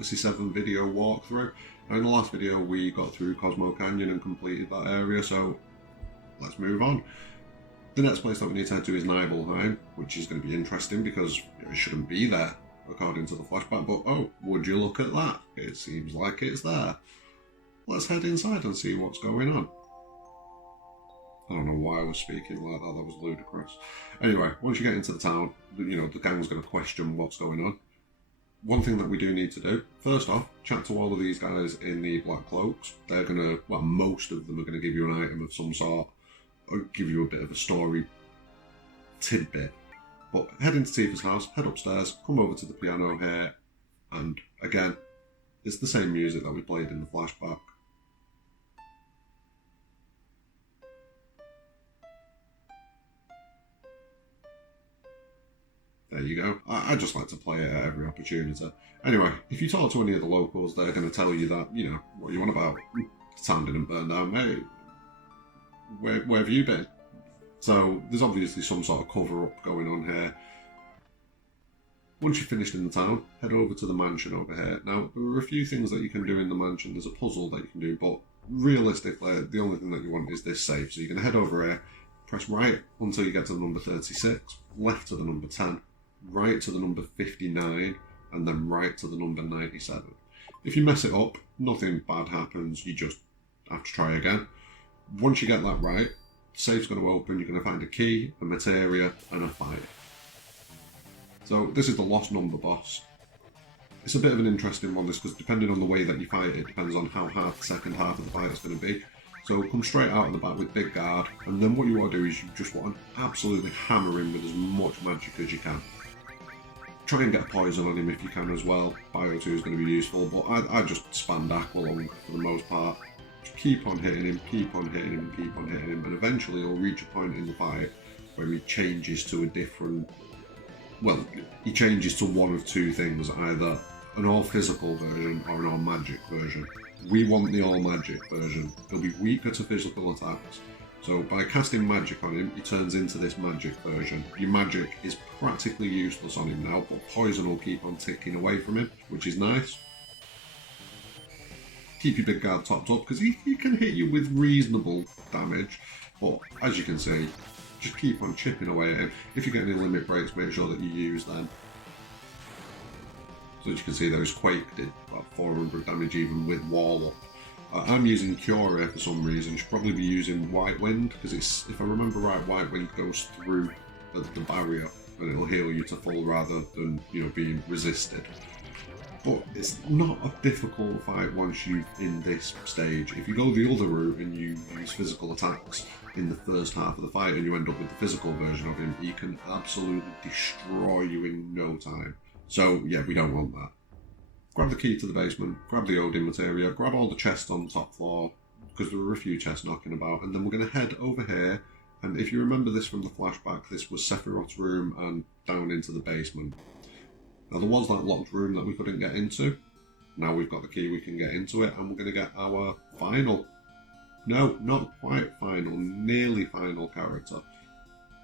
Fantasy VII video walkthrough. Now in the last video we got through Cosmo Canyon and completed that area, so let's move on. The next place that we need to head to is Nibelheim, which is going to be interesting because it shouldn't be there according to the flashback, but oh, would you look at that? It seems like it's there. Let's head inside and see what's going on. I don't know why I was speaking like that was ludicrous. Anyway, once you get into the town, you know, the gang's going to question what's going on. One thing that we do need to do, first off, chat to all of these guys in the black cloaks. They're going to, well, most of them are going to give you an item of some sort, or give you a bit of a story tidbit. But head into Tifa's house, head upstairs, come over to the piano here, and again, it's the same music that we played in the flashback. There you go. I just like to play it at every opportunity. Anyway, if you talk to any of the locals, they're going to tell you that, you know, what you want about? The town didn't burn down, mate. Where have you been? So there's obviously some sort of cover-up going on here. Once you're finished in the town, head over to the mansion over here. Now, there are a few things that you can do in the mansion. There's a puzzle that you can do, but realistically, the only thing that you want is this safe. So you're going to head over here, press right until you get to the number 36, left to the number 10, right to the number 59, and then right to the number 97. If you mess it up, nothing bad happens, you just have to try again. Once you get that right, the safe's going to open, you're going to find a key, a materia, and a fight. So this is the lost number boss. It's a bit of an interesting one, this, because depending on the way that you fight it, depends on how hard the second half of the fight is going to be. So come straight out of the back with big guard, and then what you want to do is you just want to absolutely hammer him with as much magic as you can. Try and get poison on him if you can as well. Bio 2 is going to be useful, but I just spam Aqualung for the most part. Just keep on hitting him, keep on hitting him, keep on hitting him, and eventually he'll reach a point in the fight where he changes to a different... Well, he changes to one of two things, either an all-physical version or an all-magic version. We want the all-magic version. He'll be weaker to physical attacks. So by casting magic on him, he turns into this magic version. Your magic is practically useless on him now, but poison will keep on ticking away from him, which is nice. Keep your big guard topped up, because he can hit you with reasonable damage, but as you can see, just keep on chipping away at him. If you get any limit breaks, make sure that you use them. So as you can see, those Quake did about 400 damage even with wall up. I'm using Cure here for some reason. Should probably be using White Wind, because it's, if I remember right, White Wind goes through the barrier and it'll heal you to full rather than, you know, being resisted. But it's not a difficult fight once you're in this stage. If you go the other route and you use physical attacks in the first half of the fight and you end up with the physical version of him, he can absolutely destroy you in no time. So yeah, we don't want that. Grab the key to the basement, grab the Odin materia, grab all the chests on the top floor, because there were a few chests knocking about, and then we're going to head over here, and if you remember this from the flashback, this was Sephiroth's room and down into the basement. Now there was that locked room that we couldn't get into. Now we've got the key, we can get into it, and we're going to get our final, no, not quite final, nearly final character.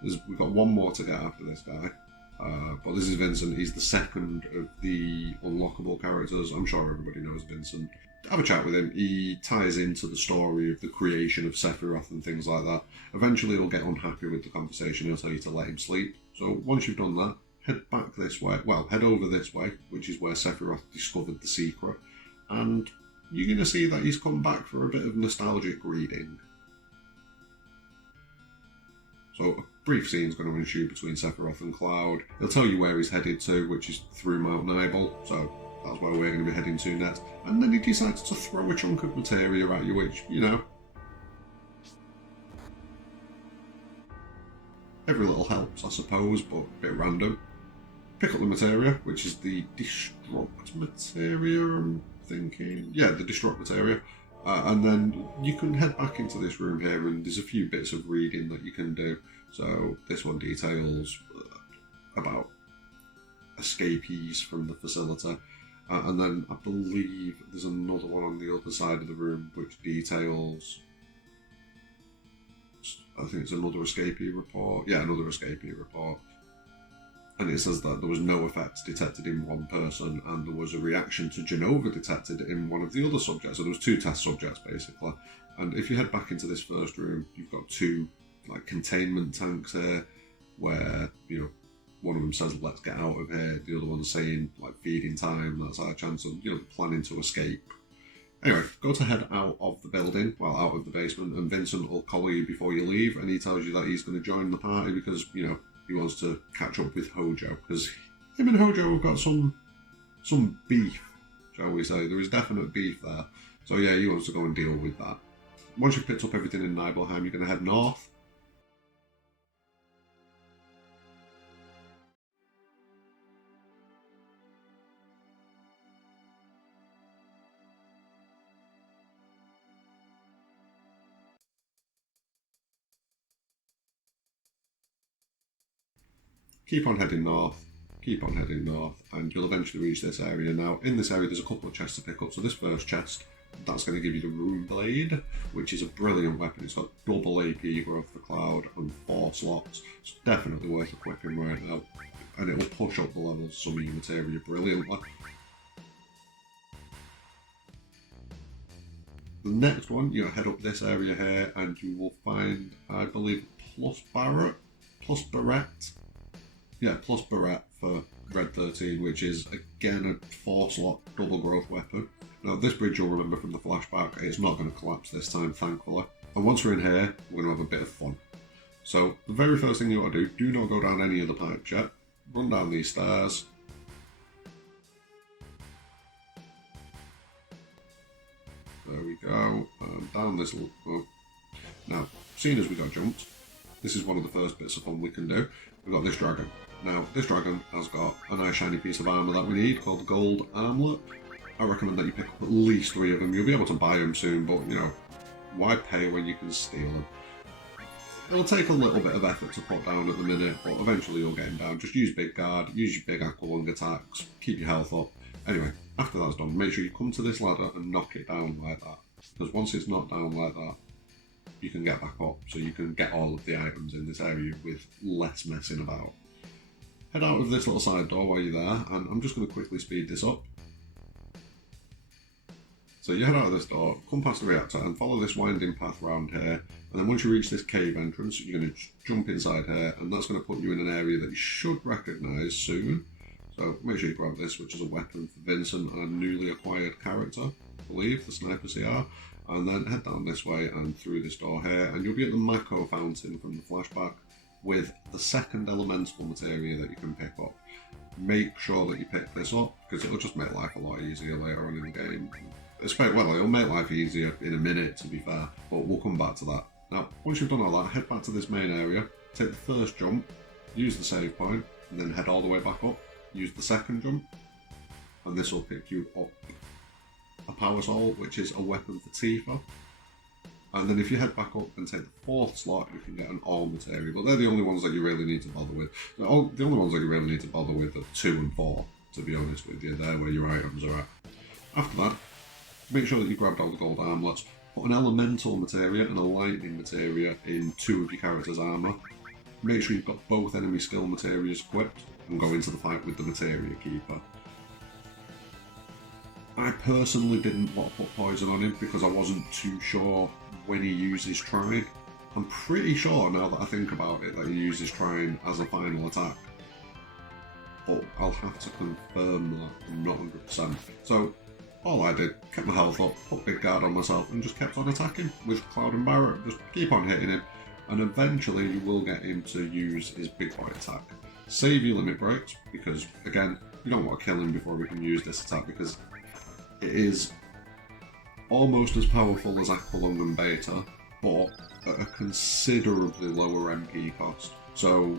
We've got one more to get after this guy. But this is Vincent. He's the second of the unlockable characters. I'm sure everybody knows Vincent. Have a chat with him. He ties into the story of the creation of Sephiroth and things like that. Eventually he'll get unhappy with the conversation. He'll tell you to let him sleep. So once you've done that, head back this way. Well, head over this way, which is where Sephiroth discovered the secret. And you're going to see that he's come back for a bit of nostalgic reading. So a brief scene's going to ensue between Sephiroth and Cloud. He'll tell you where he's headed to, which is through Mt Nibel, so that's where we're going to be heading to next. And then he decides to throw a chunk of materia at you, which, you know, every little helps, I suppose, but a bit random. Pick up the materia, which is the destruct materia, I'm thinking. Yeah, the destruct materia. And then you can head back into this room here, and there's a few bits of reading that you can do. So this one details about escapees from the facility. And then I believe there's another one on the other side of the room which details, I think it's another escapee report. Yeah, another escapee report. and it says that there was no effects detected in one person, and there was a reaction to Genova detected in one of the other subjects. So there was 2 test subjects basically. And if you head back into this first room, you've got 2 like containment tanks here, where one of them says let's get out of here, the other one's saying like feeding time, that's our chance of planning to escape. Anyway, go to head out of the building, well, out of the basement, and Vincent will call you before you leave, and he tells you that he's going to join the party because, he wants to catch up with Hojo, because him and Hojo have got some beef, shall we say. There is definite beef there. So yeah, he wants to go and deal with that. Once you've picked up everything in Nibelheim, you're going to head north. Keep on heading north, and you'll eventually reach this area. Now, in this area, there's a couple of chests to pick up. So this first chest, that's going to give you the Rune Blade, which is a brilliant weapon. It's got double AP growth for Cloud and 4 slots. It's definitely worth equipping right now, and it will push up the levels of some of your materia brilliantly. The next one, you head up this area here, and you will find, I believe, plus Barrett. Yeah, plus Barrett for Red 13, which is again a 4-slot double growth weapon. Now this bridge you'll remember from the flashback, it's not going to collapse this time, thankfully. And once we're in here, we're going to have a bit of fun. So the very first thing you want to do not go down any of the pipes yet. Run down these stairs. There we go, and down this little... Oh. Now, seeing as we got jumped, this is one of the first bits of fun we can do. We've got this dragon. Now, this dragon has got a nice shiny piece of armour that we need called the Gold Armlet. I recommend that you pick up at least 3 of them. You'll be able to buy them soon, but, why pay when you can steal them? It'll take a little bit of effort to put down at the minute, but eventually you'll get him down. Just use Big Guard, use your big Aqualung attacks, keep your health up. Anyway, after that's done, make sure you come to this ladder and knock it down like that. Because once it's knocked down like that, you can get back up, so you can get all of the items in this area with less messing about. Head out of this little side door while you're there, and I'm just going to quickly speed this up. So you head out of this door, come past the reactor, and follow this winding path around here, and then once you reach this cave entrance, you're going to jump inside here, and that's going to put you in an area that you should recognise soon. So make sure you grab this, which is a weapon for Vincent and a newly acquired character, I believe, the Sniper CR. And then head down this way and through this door here, and you'll be at the Mako fountain from the flashback with the second elemental materia that you can pick up. Make sure that you pick this up, because it'll just make life a lot easier later on in the game. Well, it'll make life easier in a minute, to be fair, but we'll come back to that. Now, once you've done all that, head back to this main area, take the first jump, use the save point, and then head all the way back up, use the second jump, and this will pick you up a Power Soul, which is a weapon for Tifa. And then if you head back up and take the 4th slot, you can get an all materia, but they're the only ones that you really need to bother with. The only ones that you really need to bother with are 2 and 4, to be honest with you. They're where your items are at. After that, make sure that you grabbed all the gold armlets, put an elemental materia and a lightning materia in 2 of your character's armour. Make sure you've got both enemy skill materias equipped, and go into the fight with the materia keeper. I personally didn't want to put poison on him because I wasn't too sure when he uses Trine. I'm pretty sure now that I think about it that he uses Trine as a final attack, but I'll have to confirm that. I'm not 100%. So all I did, kept my health up, put Big Guard on myself, and just kept on attacking with Cloud and Barrett. Just keep on hitting him, and eventually you will get him to use his big boy attack. Save your limit breaks, because again, you don't want to kill him before we can use this attack, because it is almost as powerful as Aqualung and Beta, but at a considerably lower MP cost. So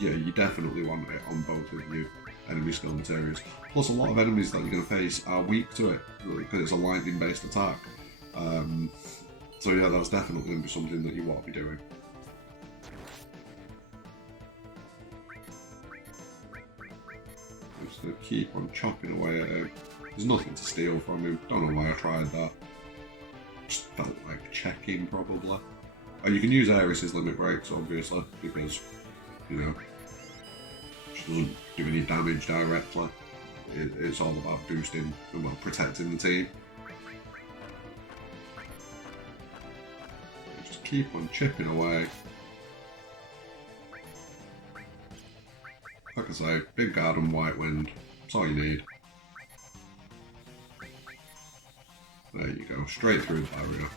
yeah, you definitely want it on both of your enemy skill materials. Plus a lot of enemies that you're going to face are weak to it, because it's a lightning based attack. So yeah, that's definitely going to be something that you want to be doing. I'm just going to keep on chopping away at him. There's nothing to steal from him. Don't know why I tried that. Just felt like checking, probably. You can use Ares' limit breaks, obviously, because, just doesn't do any damage directly. It's all about boosting and, well, protecting the team. Just keep on chipping away. Like I say, big guard and white wind. That's all you need. There you go, straight through the barrier.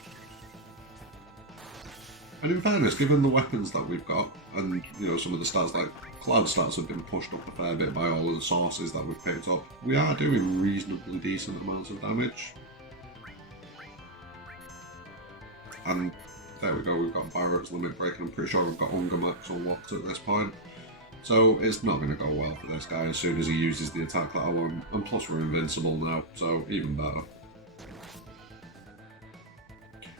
And in fairness, given the weapons that we've got, and you know, some of the stats like Cloud stats have been pushed up a fair bit by all of the sources that we've picked up, we are doing reasonably decent amounts of damage. And there we go, we've got Barrett's limit break, and I'm pretty sure we've got Hunger Max unlocked at this point. So it's not going to go well for this guy as soon as he uses the attack that I want, and plus we're invincible now, so even better.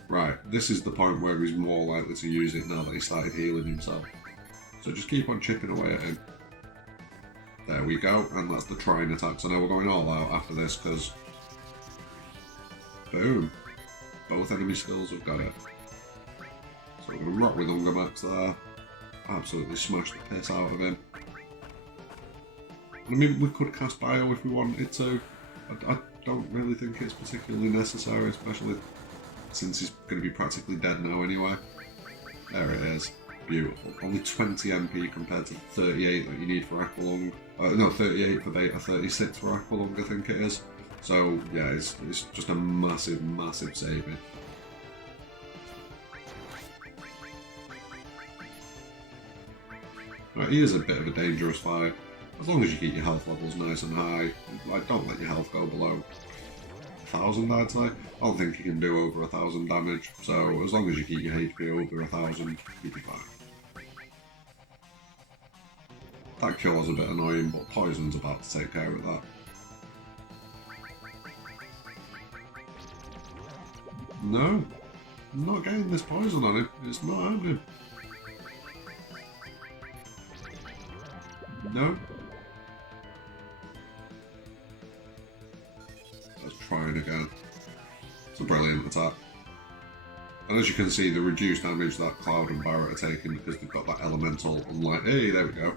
Right, this is the point where he's more likely to use it now that he started healing himself. So just keep on chipping away at him. There we go, and that's the trying attack. So now we're going all out after this, because... boom. Both enemy skills have got it. So we're going to rock with Hunger Max there. Absolutely smash the piss out of him. I mean, we could cast Bio if we wanted to. I don't really think it's particularly necessary, especially since he's going to be practically dead now anyway. There it is. Beautiful. Only 20 MP compared to 38 that you need for Aqualung. No, 38 for Beta, 36 for Aqualung, I think it is. So, yeah, it's just a massive, massive saving. Right, he is a bit of a dangerous fight. As long as you keep your health levels nice and high, like, don't let your health go below 1,000, I'd say. I don't think you can do over 1,000 damage, so as long as you keep your HP over 1,000, you'll be fine. That kill is a bit annoying, but Poison's about to take care of that. No, I'm not getting this poison on him. It's not happening. No. Let's try it again. It's a brilliant attack. And as you can see, the reduced damage that Cloud and Barrett are taking because they've got that elemental unlike. Hey, there we go.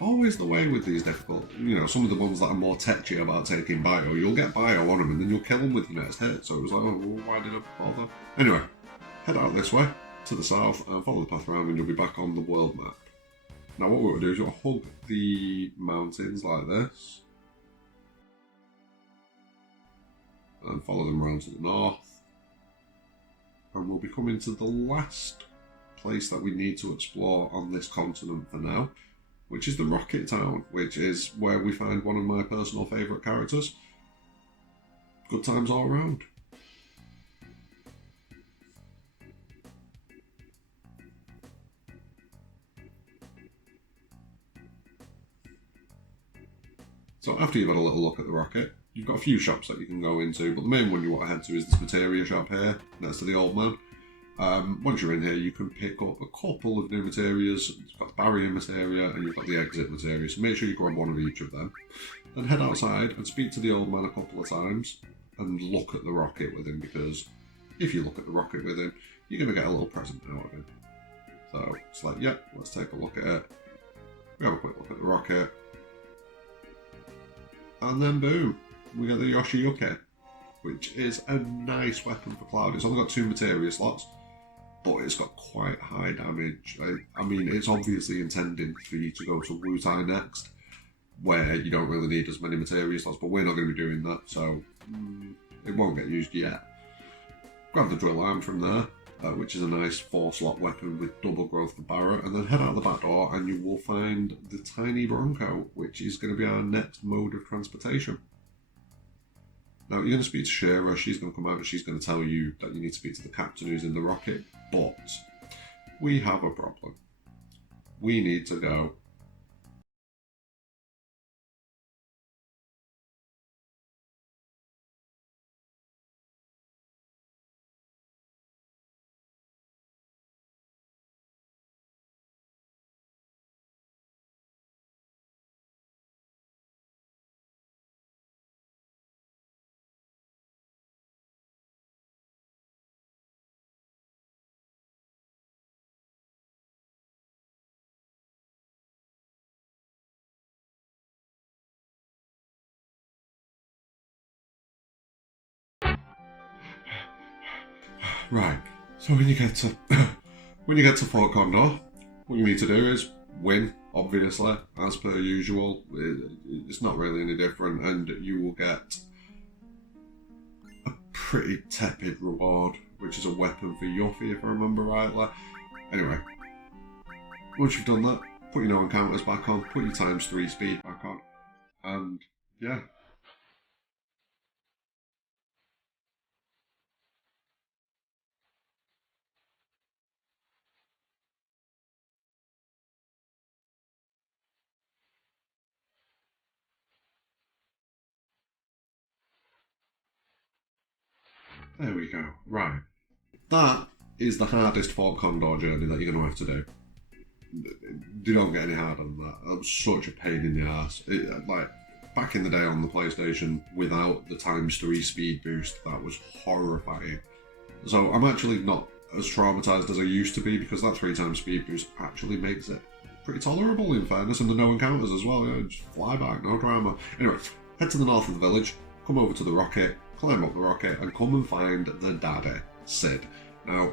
Always the way with these difficult, you know, some of the ones that are more tetchy about taking bio, you'll get bio on them and then you'll kill them with your next hit. So it was like, oh, well, why did I bother? Anyway, head out this way to the south and follow the path around and you'll be back on the world map. Now what we'll do is we'll hug the mountains like this and follow them around to the north, and we'll be coming to the last place that we need to explore on this continent for now, which is the Rocket Town, which is where we find one of my personal favourite characters. Good times all around. So after you've had a little look at the rocket, you've got a few shops that you can go into, but the main one you want to head to is this materia shop here, next to the old man. Once you're in here, you can pick up a couple of new materias. You've got the barrier materia and you've got the exit materia, so make sure you grab one of each of them. Then head outside and speak to the old man a couple of times and look at the rocket with him, because if you look at the rocket with him, you're going to get a little present out of him. So it's like, yep, let's take a look at it. We have a quick look at the rocket. And then boom, we get the Yoshiyuki, which is a nice weapon for Cloud. It's only got 2 materia slots, but it's got quite high damage. I mean, it's obviously intended for you to go to Wutai next, where you don't really need as many materia slots, but we're not going to be doing that, so it won't get used yet. Grab the drill arm from there, which is a nice 4-slot weapon with double growth for Barrett, and then head out the back door and you will find the tiny Bronco, which is going to be our next mode of transportation. Now, you're going to speak to Shira, she's going to come out and she's going to tell you that you need to speak to the captain who's in the rocket, but we have a problem. We need to go Right. So when you get to when you get to Fort Condor, what you need to do is win, obviously, as per usual. It's not really any different, and you will get a pretty tepid reward, which is a weapon for Yuffie, if I remember rightly. Anyway, once you've done that, put your no encounters back on, put your ×3 speed back on, and yeah. There we go. Right. That is the hardest Fort Condor journey that you're going to have to do. You don't get any harder than that. That was such a pain in the ass. Like, back in the day on the PlayStation, without the ×3 speed boost, that was horrifying. So I'm actually not as traumatised as I used to be, because that 3x speed boost actually makes it pretty tolerable, in fairness, and the no encounters as well. Yeah, just fly back, no drama. Anyway, head to the north of the village, come over to the rocket, climb up the rocket, and come and find the daddy, Sid. Now,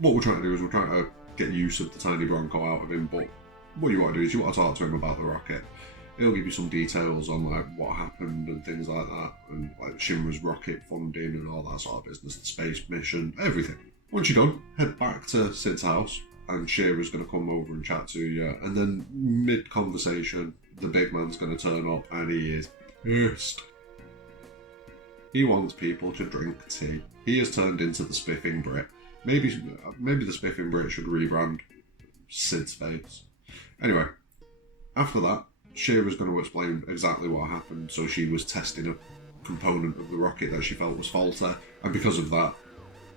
what we're trying to do is we're trying to get use of the tiny Bronco out of him, but what you want to do is you want to talk to him about the rocket. He'll give you some details on like what happened and things like that, and like Shinra's rocket funding and all that sort of business, the space mission, everything. Once you're done, head back to Sid's house, and Shira's going to come over and chat to you, and then mid-conversation, the big man's going to turn up, and he is pissed. He wants people to drink tea. He has turned into the Spiffing Brit. Maybe the Spiffing Brit should rebrand Sid's face. Anyway, after that, Shira's going to explain exactly what happened. So she was testing a component of the rocket that she felt was faulty, and because of that,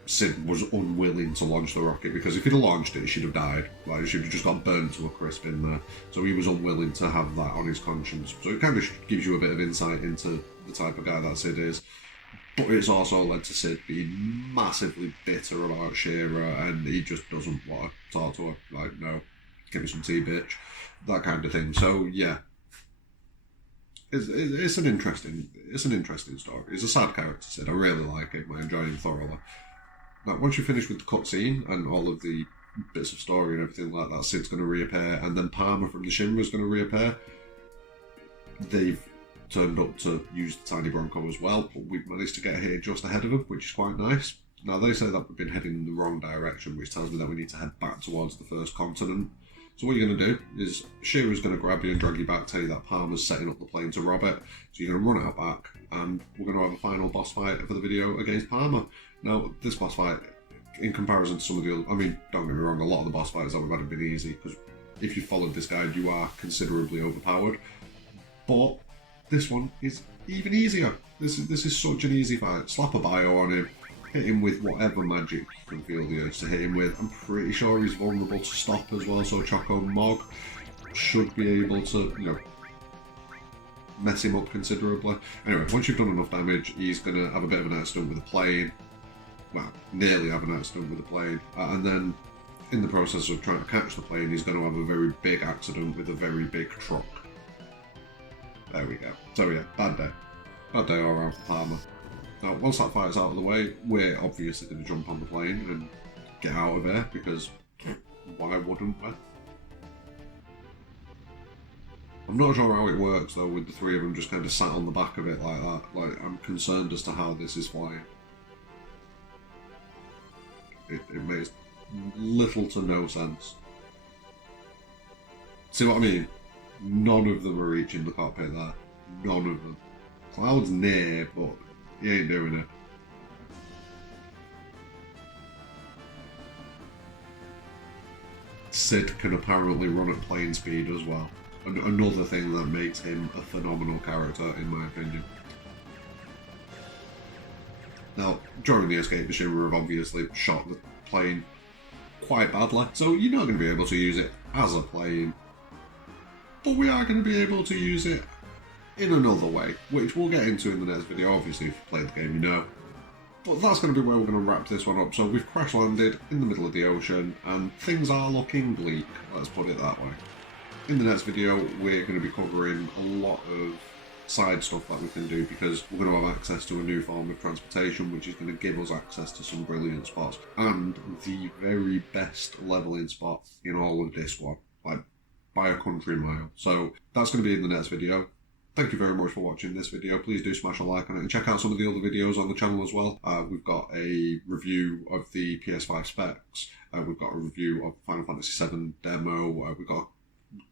Sid was unwilling to launch the rocket, because if he'd have launched it, she'd have died. Like, she'd have just got burnt to a crisp in there. So he was unwilling to have that on his conscience. So it kind of gives you a bit of insight into the type of guy that Sid is. But it's also led to Sid being massively bitter about Shira, and he just doesn't want to talk to her. Like, no, give me some tea, bitch. That kind of thing. So yeah, it's an interesting story. He's a sad character, Sid. I really like him. I enjoy him thoroughly. Now, once you finish with the cutscene and all of the bits of story and everything like that, Sid's going to reappear, and then Palmer from the Shinra's going to reappear. They've turned up to use the tiny Bronco as well, but we've managed to get here just ahead of them, which is quite nice. Now, they say that we've been heading in the wrong direction, which tells me that we need to head back towards the first continent. So what you're going to do is Shira's going to grab you and drag you back, tell you that Palmer's setting up the plane to rob it. So you're going to run out back, and we're going to have a final boss fight for the video against Palmer. Now, this boss fight, in comparison to some of the other... I mean, don't get me wrong, a lot of the boss fights that we've had have been easy, because if you followed this guide, you are considerably overpowered. But this one is even easier. This is such an easy fight. Slap a bio on him, hit him with whatever magic you can feel the urge to hit him with. I'm pretty sure he's vulnerable to stop as well, so Choco Mog should be able to, you know, mess him up considerably. Anyway, once you've done enough damage, he's going to have a bit of an accident with a plane. Well, nearly have an accident with a plane. And then, in the process of trying to catch the plane, he's going to have a very big accident with a very big truck. There we go. So yeah, bad day. Bad day all around for Palmer. Now, once that fight's out of the way, we're obviously going to jump on the plane and get out of here, because why wouldn't we? I'm not sure how it works though, with the three of them just kind of sat on the back of it like that. Like, I'm concerned as to how this is flying. It makes little to no sense. See what I mean? None of them are reaching the cockpit there. None of them. Cloud's near, but he ain't doing it. Sid can apparently run at plane speed as well. Another thing that makes him a phenomenal character, in my opinion. Now, during the escape, the Shinra have obviously shot the plane quite badly, so you're not going to be able to use it as a plane. But we are going to be able to use it in another way, which we'll get into in the next video. Obviously, if you've played the game, you know. But that's going to be where we're going to wrap this one up. So we've crash landed in the middle of the ocean, and things are looking bleak, let's put it that way. In the next video, we're going to be covering a lot of side stuff that we can do, because we're going to have access to a new form of transportation, which is going to give us access to some brilliant spots and the very best leveling spot in all of this one, like by a country mile. So that's going to be in the next video. Thank you very much for watching this video. Please do smash a like on it and check out some of the other videos on the channel as well. We've got a review of the PS5 specs. We've got a review of Final Fantasy VII demo. We've got a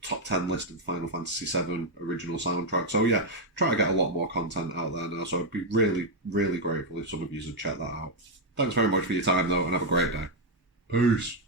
top 10 list of Final Fantasy VII original soundtrack. So yeah, try to get a lot more content out there now. So I'd be really, really grateful if some of you would check that out. Thanks very much for your time though, and have a great day. Peace.